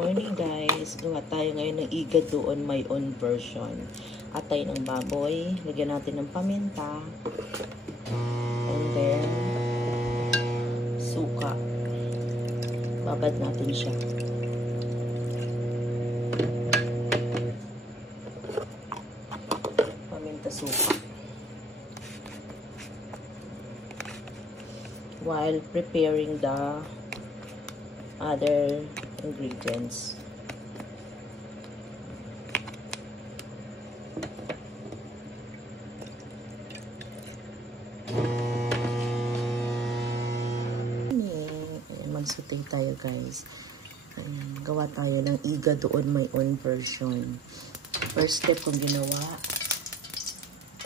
morning guys. Gawa tayo ngayon ng iga doon my own version. Atay ng baboy. Lagyan natin ng paminta. And then, suka. Babad natin siya. Paminta suka. While preparing the other ingredients. Magsutay tayo guys. Gawa tayo ng iga doon my own version. First step kong ginawa,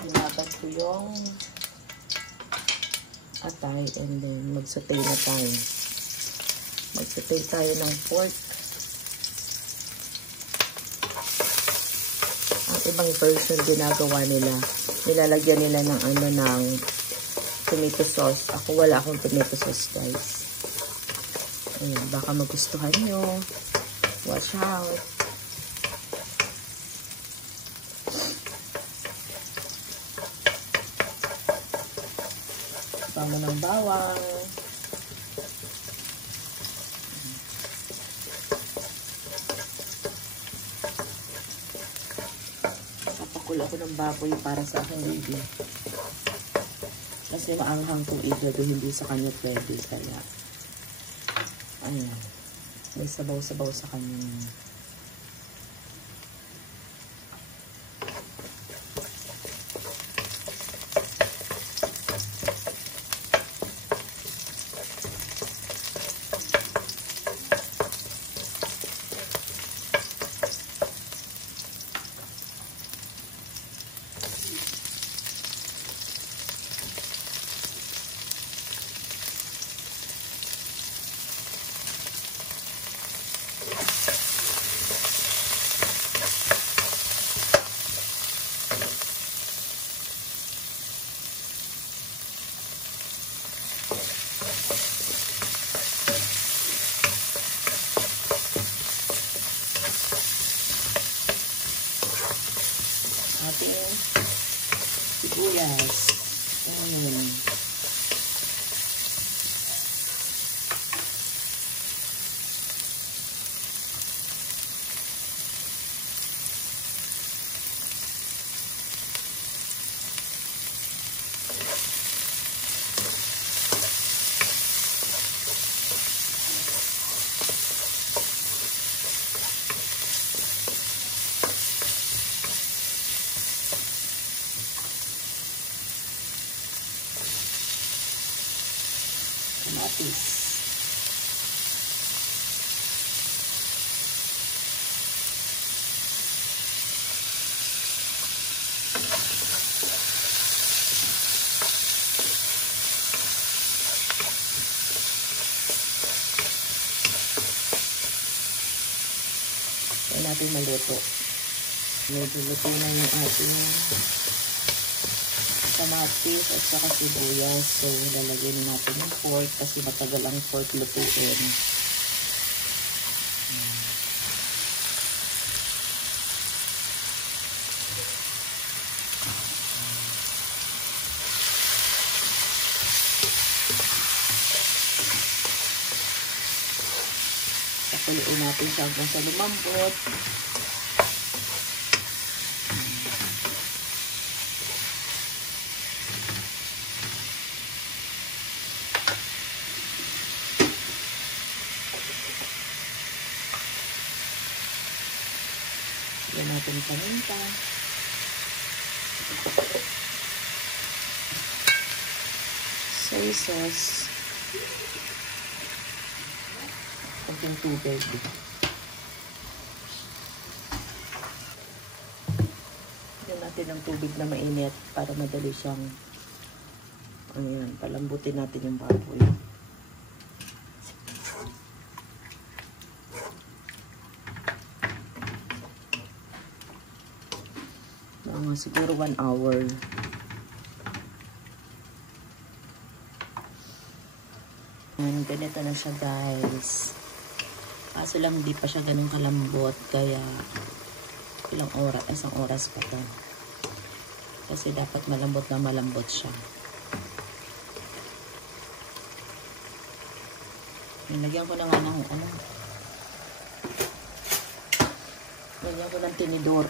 inagat ko yung atay and then magsutay na tayo. Magsutay tayo ng pork. Ang ibang version ginagawa nila, nilalagyan nila ng ng tomato sauce. Ako wala akong tomato sauce guys. Ayan, baka magustuhan nyo. Watch out. Tama ng bawang. Papakul ako ng baboy para sa aking baby. Kasi maanghang kong igado, hindi sa kanya pwede. Kaya, ayan. May sabaw-sabaw sa kanya. Ating sibuyas. Ayan. Kamatis. Kaya natin maluto. Medyo luto na yung ating kamatis at saka sibuyas. So, lalagyan natin yung pork kasi matagal ang pork lutuin. Pakuloy natin siya hanggang sa lumambot. Yan natin paminta. Soy sauce. Kunting tubig. Yan natin ang tubig na mainit para madali siyang palambutin natin yung baboy. Siguro 1 hour. And ganito na siya guys. Kaso lang hindi pa siya ganun kalambot, kaya isang oras pa to. Kasi dapat malambot na malambot siya. Nilagyan ko na nga ng lagyan ko ng tinidor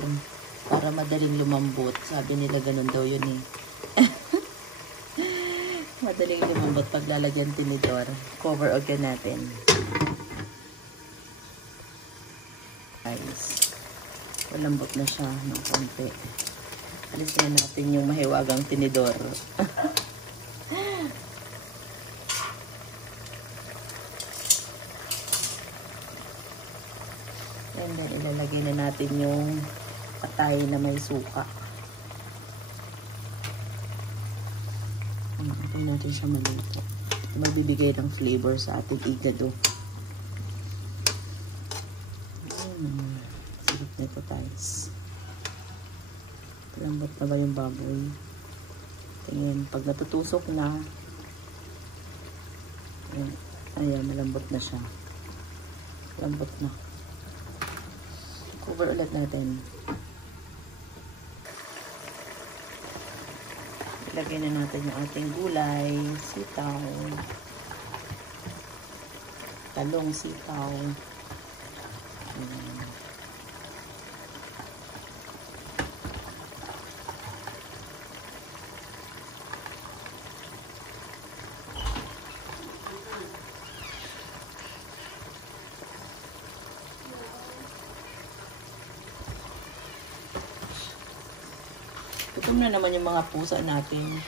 para madaling lumambot. Sabi nila ganun daw yun eh. Madaling lumambot pag lalagyan tinidor. Cover agad natin. Guys, malambot na siya ng konti. Alisin na natin yung mahiwagang tinidor. And then, ilalagay na natin yung atay na may suka. Antayin natin siya maluto. Magbibigay ng flavor sa ating igado. Silip na ito, guys. Lambot na ba yung baboy? Tingin, pag natutusok na, ayan, malambot na siya. Lambot na. Cover ulit natin. Ilagay na natin yung ating gulay, sitaw, talong, sitaw. Gutom na naman yung mga pusa natin.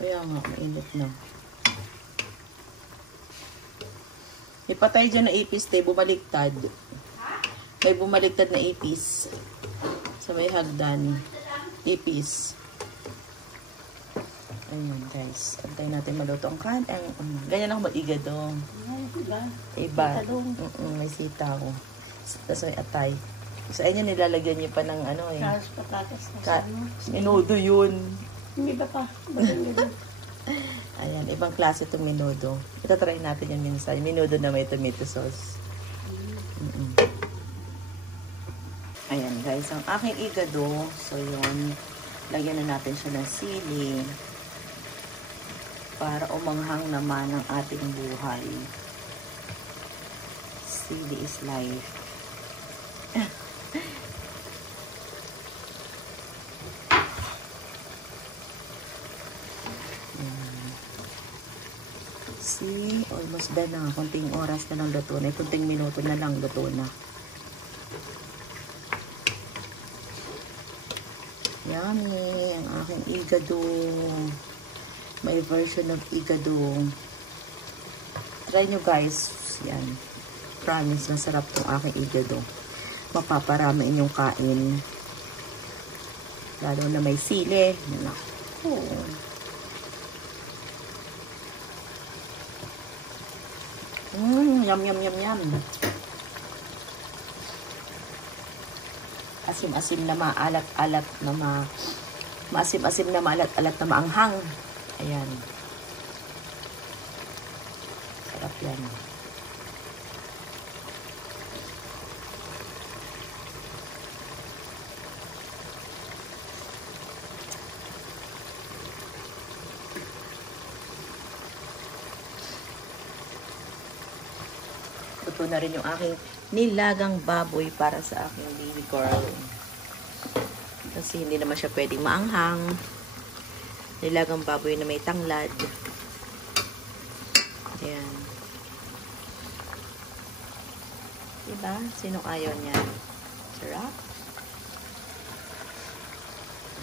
Kaya nga, mainit na. Ipatay dyan na ipis, tayo bumaliktad. May bumaliktad na ipis. Sa may hagdan. Ipis. Ayan guys, antay natin maluto ang ganyan ako mag-igado. Iba. May sitaw. Tapos may atay. Sa inyo nilalagyan niyo pa ng patatas. Menudo yun. Hindi ba pa? Ayan, ibang klase itong menudo. Itatry natin yan minsan. Menudo na may tomato sauce. Ayan guys, ang aking igado. So yun, lagyan na natin siya ng sili. Para umanghang naman ang ating buhay. Sili is life. See, almost done na. Kunting oras na lang luto na. Kunting minuto na lang luto na. Yummy! Ang aking igado. May version of igado. Try nyo guys. Yan. Promise, masarap tong aking igado. Mapaparami inyong kain. Lalo na may sili. Yum, yum, yum, yum. Asim-asim na maalat-alat na maasim-asim na maalat-alat na maanghang. Ayan. Sarap yan. Ito na rin yung aking nilagang baboy para sa aking baby girl. Kasi hindi naman siya pwedeng maanghang. Nilagang baboy na may tanglad. Ayan. Diba? Sinong ayaw niya? Sarap.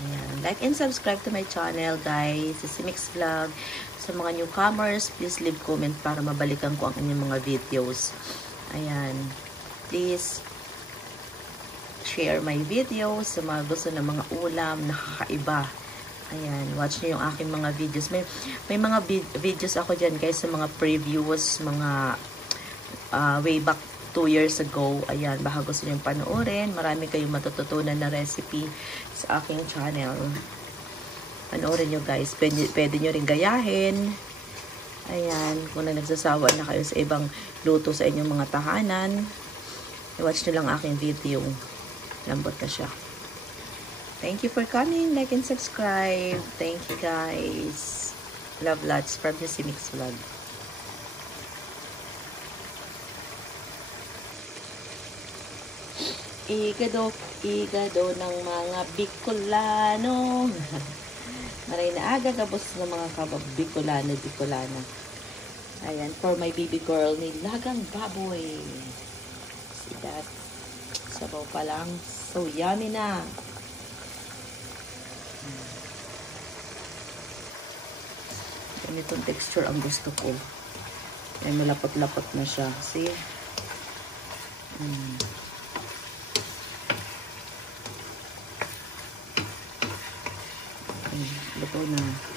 Ayan. Like and subscribe to my channel, guys. This is Mix Vlog. Sa mga newcomers, please leave comment para mabalikan ko ang inyong mga videos. Ayan. Please share my videos sa mga gusto ng mga ulam na kakaiba. Ayan, watch niyo yung aking mga videos. May mga videos ako dyan guys sa mga previews, mga way back 2 years ago. Ayan, baka gusto nyo panoorin. Marami kayong matututunan na recipe sa aking channel. Panoorin nyo guys. Pwede nyo rin gayahin. Ayan, kung nagsasawa na kayo sa ibang luto sa inyong mga tahanan, i-watch nyo lang aking video. Lambot na siya. Thank you for coming. Like and subscribe. Thank you guys. Love lots from Yusi Mix Vlog. Igado ng mga Bicolano. Maray na aga gabos ng mga Bicolana. Ayan, for my baby girl, nilagang baboy. See that? Sabaw pa lang. So yummy na. Ganitong texture ang gusto ko. Ayan, malapot-lapot na siya. See? Luto na.